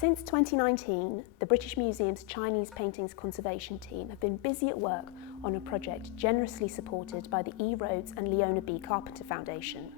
Since 2019, the British Museum's Chinese Paintings Conservation team have been busy at work on a project generously supported by the Rhodes and Leona B Carpenter Foundation.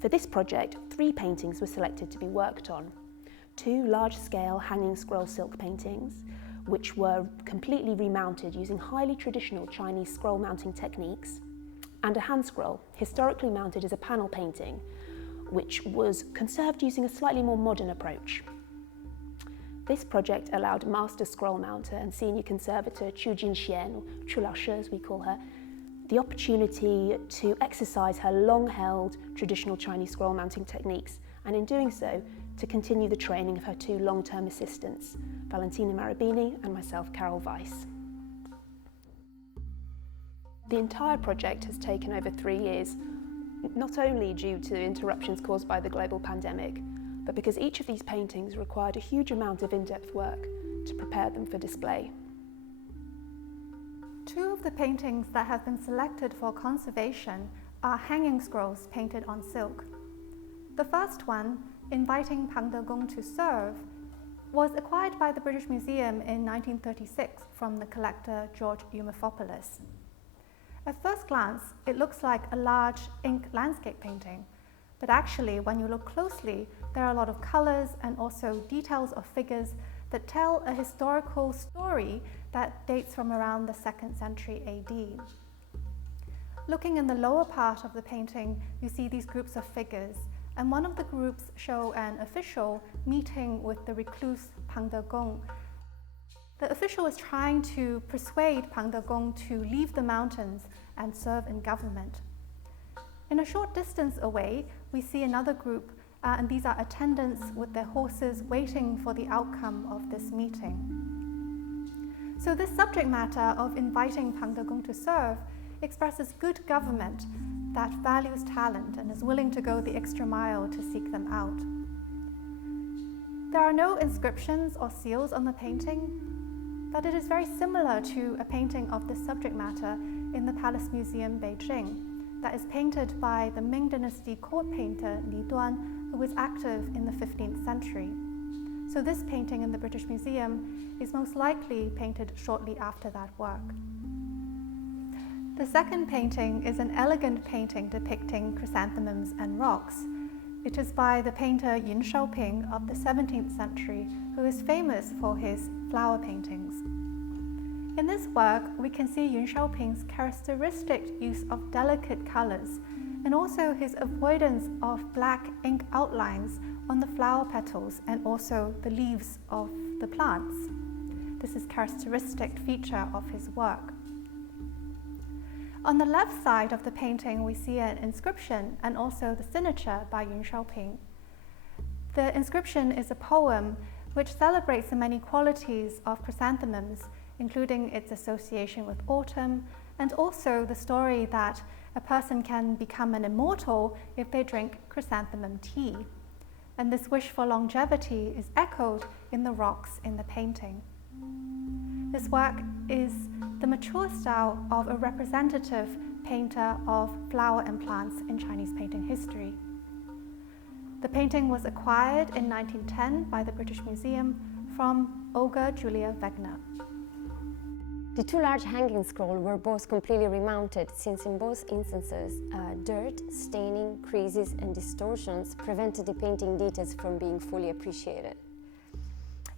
For this project, 3 paintings were selected to be worked on. 2 large-scale hanging scroll silk paintings, which were completely remounted using highly traditional Chinese scroll mounting techniques, and a hand scroll, historically mounted as a panel painting, which was conserved using a slightly more modern approach. This project allowed master scroll mounter and senior conservator Xian, or Qiu Laoshi as we call her, the opportunity to exercise her long-held traditional Chinese scroll mounting techniques, and in doing so, to continue the training of her 2 long-term assistants, Valentina Marabini and myself, Weiss. The entire project has taken over 3 years, not only due to interruptions caused by the global pandemic, but because each of these paintings required a huge amount of in-depth work to prepare them for display. 2 of the paintings that have been selected for conservation are hanging scrolls painted on silk. The first one, Inviting Pang De Gong to Serve, was acquired by the British Museum in 1936 from the collector George Eumepopoulos. At first glance, it looks like a large ink landscape painting, but actually, when you look closely, there are a lot of colors and also details of figures that tell a historical story that dates from around the 2nd century AD. Looking in the lower part of the painting, you see these groups of figures, and one of the groups show an official meeting with the recluse Pang De Gong. The official is trying to persuade Pang De Gong to leave the mountains and serve in government. In a short distance away, we see another group, and these are attendants with their horses waiting for the outcome of this meeting. So this subject matter of inviting Pang De Gong to serve expresses good government that values talent and is willing to go the extra mile to seek them out. There are no inscriptions or seals on the painting, but it is very similar to a painting of this subject matter in the Palace Museum, Beijing, that is painted by the Ming Dynasty court painter Li Duan, who was active in the 15th century. So this painting in the British Museum is most likely painted shortly after that work. The second painting is an elegant painting depicting chrysanthemums and rocks. It is by the painter Yun Shaoping of the 17th century, who is famous for his flower paintings. In this work, we can see Yun Shaoping's characteristic use of delicate colors and also his avoidance of black ink outlines on the flower petals and also the leaves of the plants. This is a characteristic feature of his work. On the left side of the painting, we see an inscription and also the signature by Yun Shaoping. The inscription is a poem which celebrates the many qualities of chrysanthemums, including its association with autumn, and also the story that a person can become an immortal if they drink chrysanthemum tea. And this wish for longevity is echoed in the rocks in the painting. This work is the mature style of a representative painter of flower and plants in Chinese painting history. The painting was acquired in 1910 by the British Museum from Olga Julia Wegner. The 2 large hanging scrolls were both completely remounted, since in both instances, dirt, staining, creases and distortions prevented the painting details from being fully appreciated.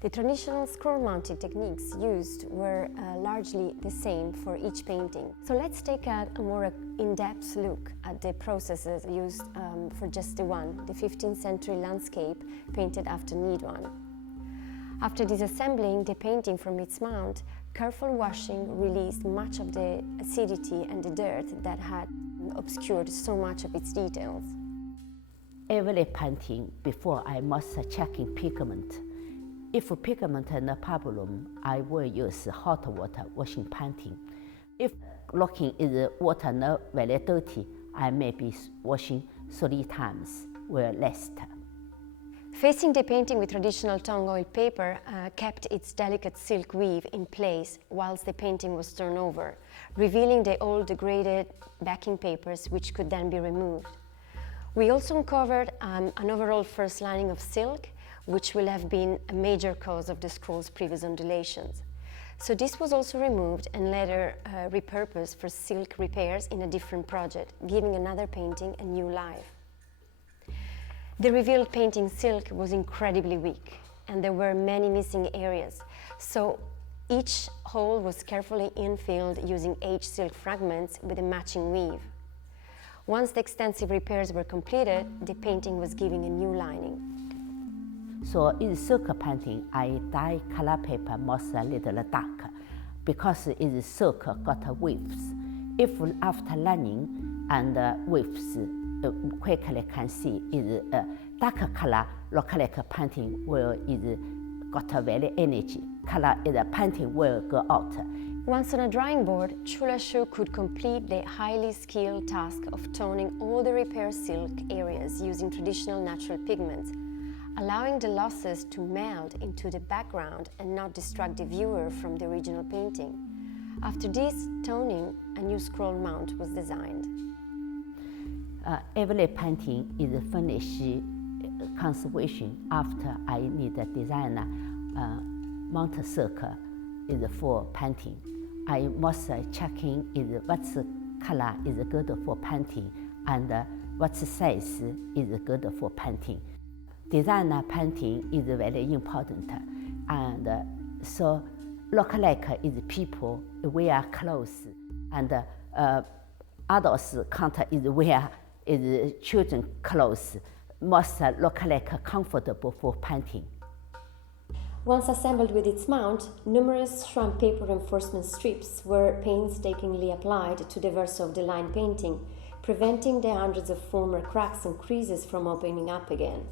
The traditional scroll-mounted techniques used were largely the same for each painting. So let's take a more in-depth look at the processes used for just the one, the 15th century landscape painted after Niduan. After disassembling the painting from its mount, careful washing released much of the acidity and the dirt that had obscured so much of its details. Every painting, before I must check in pigment. If pigment is no problem, I will use hot water washing painting. If looking is water not very dirty, I may be washing 3 times or less. Facing the painting with traditional tongue oil paper kept its delicate silk weave in place whilst the painting was turned over, revealing the old degraded backing papers which could then be removed. We also uncovered an overall first lining of silk, which will have been a major cause of the scroll's previous undulations. So this was also removed and later repurposed for silk repairs in a different project, giving another painting a new life. The revealed painting silk was incredibly weak, and there were many missing areas. So each hole was carefully infilled using aged silk fragments with a matching weave. Once the extensive repairs were completed, the painting was given a new lining. So in silk painting, I dye color paper most a little dark because it's silk got waves. If after lining and waves quickly can see is dark color look like painting will is got a very energy. Color is a painting will go out. Once on a drawing board, Qiu Laoshi could complete the highly skilled task of toning all the repair silk areas using traditional natural pigments, allowing the losses to melt into the background and not distract the viewer from the original painting. After this toning, a new scroll mount was designed. Every painting is finished conservation after I need a designer mount silk is for painting. I must checking is what color is good for painting and what size is good for painting. Designer painting is very important, and so look like is people wear clothes, and adults can't is wear is children clothes. Must look like comfortable for painting. Once assembled with its mount, numerous shrunk paper reinforcement strips were painstakingly applied to the verso of the line painting, preventing the hundreds of former cracks and creases from opening up again.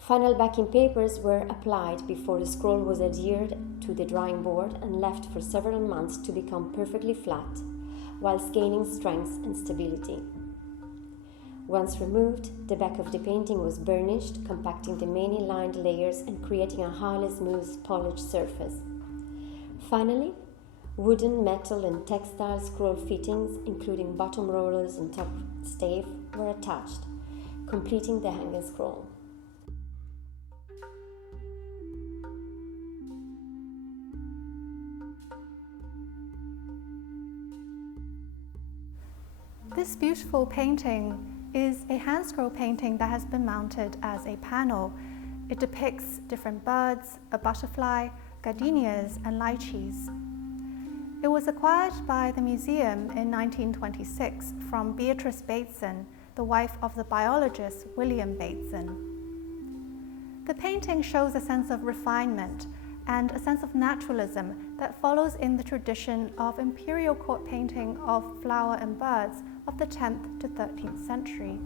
Final backing papers were applied before the scroll was adhered to the drawing board and left for several months to become perfectly flat, whilst gaining strength and stability. Once removed, the back of the painting was burnished, compacting the many lined layers and creating a highly smooth, polished surface. Finally, wooden, metal and textile scroll fittings, including bottom rollers and top stave, were attached, completing the hanging scroll. This beautiful painting is a handscroll painting that has been mounted as a panel. It depicts different birds, a butterfly, gardenias and lychees. It was acquired by the museum in 1926 from Beatrice Bateson, the wife of the biologist William Bateson. The painting shows a sense of refinement and a sense of naturalism that follows in the tradition of imperial court painting of flower and birds of the 10th to 13th century.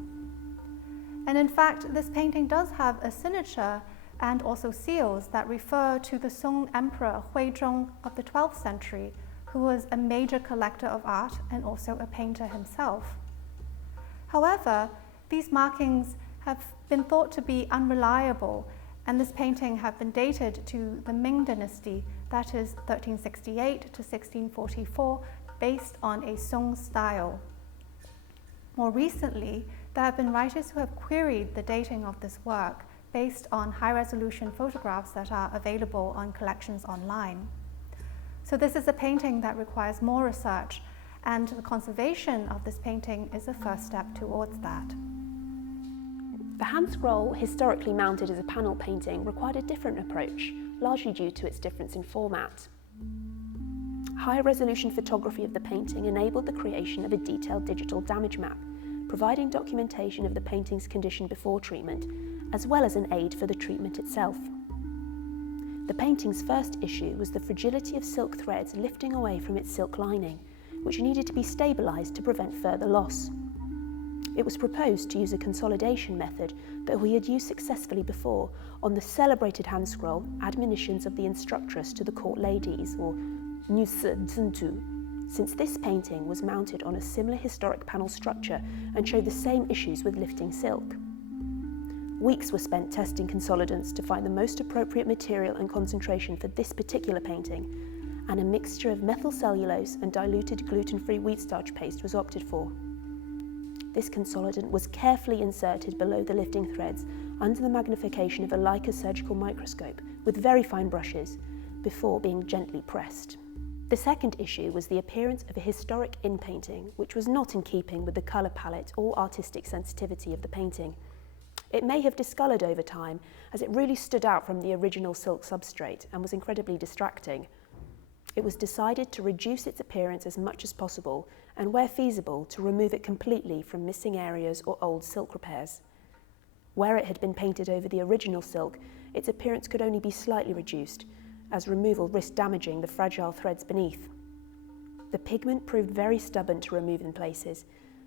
And in fact, this painting does have a signature and also seals that refer to the Song Emperor Huizong of the 12th century, who was a major collector of art and also a painter himself. However, these markings have been thought to be unreliable, and this painting have been dated to the Ming Dynasty, that is 1368 to 1644, based on a Song style. More recently, there have been writers who have queried the dating of this work based on high-resolution photographs that are available on collections online. So this is a painting that requires more research, and the conservation of this painting is a first step towards that. The hand scroll, historically mounted as a panel painting, required a different approach, largely due to its difference in format. High-resolution photography of the painting enabled the creation of a detailed digital damage map, providing documentation of the painting's condition before treatment, as well as an aid for the treatment itself. The painting's first issue was the fragility of silk threads lifting away from its silk lining, which needed to be stabilised to prevent further loss. It was proposed to use a consolidation method that we had used successfully before on the celebrated hand scroll Admonitions of the Instructress to the Court Ladies, or Nu Si Zhen Tu, since this painting was mounted on a similar historic panel structure and showed the same issues with lifting silk. Weeks were spent testing consolidants to find the most appropriate material and concentration for this particular painting, and a mixture of methyl cellulose and diluted gluten-free wheat starch paste was opted for. This consolidant was carefully inserted below the lifting threads under the magnification of a Leica surgical microscope with very fine brushes before being gently pressed. The second issue was the appearance of a historic in-painting, which was not in keeping with the colour palette or artistic sensitivity of the painting. It may have discoloured over time, as it really stood out from the original silk substrate and was incredibly distracting. It was decided to reduce its appearance as much as possible, and where feasible, to remove it completely from missing areas or old silk repairs. Where it had been painted over the original silk, its appearance could only be slightly reduced, as removal risked damaging the fragile threads beneath. The pigment proved very stubborn to remove in places,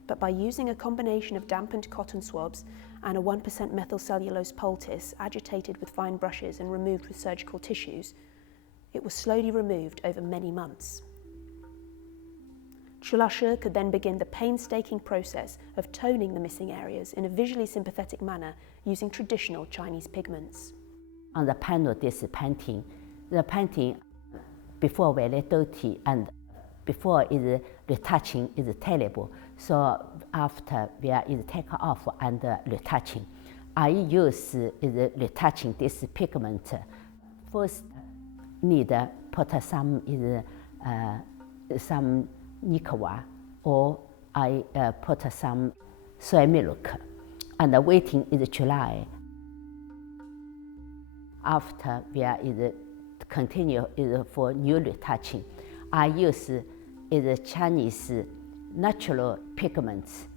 but by using a combination of dampened cotton swabs and a 1% methylcellulose poultice agitated with fine brushes and removed with surgical tissues, it was slowly removed over many months. Qiu Laoshi could then begin the painstaking process of toning the missing areas in a visually sympathetic manner using traditional Chinese pigments. On the panel, this painting, the painting before very dirty and before is retouching is terrible. So after we are taken off and retouching, I use is retouching this pigment. First, need put some Nikwa, or I put some soy milk, and waiting is July. After we are continue for new retouching, I use Chinese natural pigments.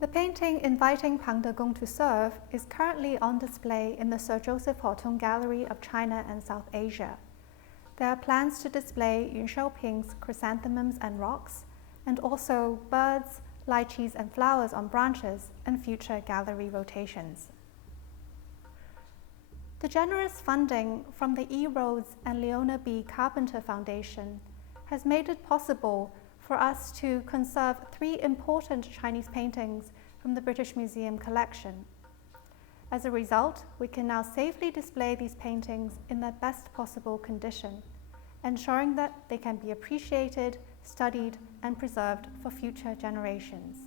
The painting Inviting Pang De Gong to Serve is currently on display in the Sir Joseph Hortung Gallery of China and South Asia. There are plans to display Yun Shaoping's chrysanthemums and rocks, and also birds, lychees and flowers on branches in future gallery rotations. The generous funding from the Rhodes and Leona B Carpenter Foundation has made it possible for us to conserve 3 important Chinese paintings from the British Museum collection. As a result, we can now safely display these paintings in their best possible condition, ensuring that they can be appreciated, studied, and preserved for future generations.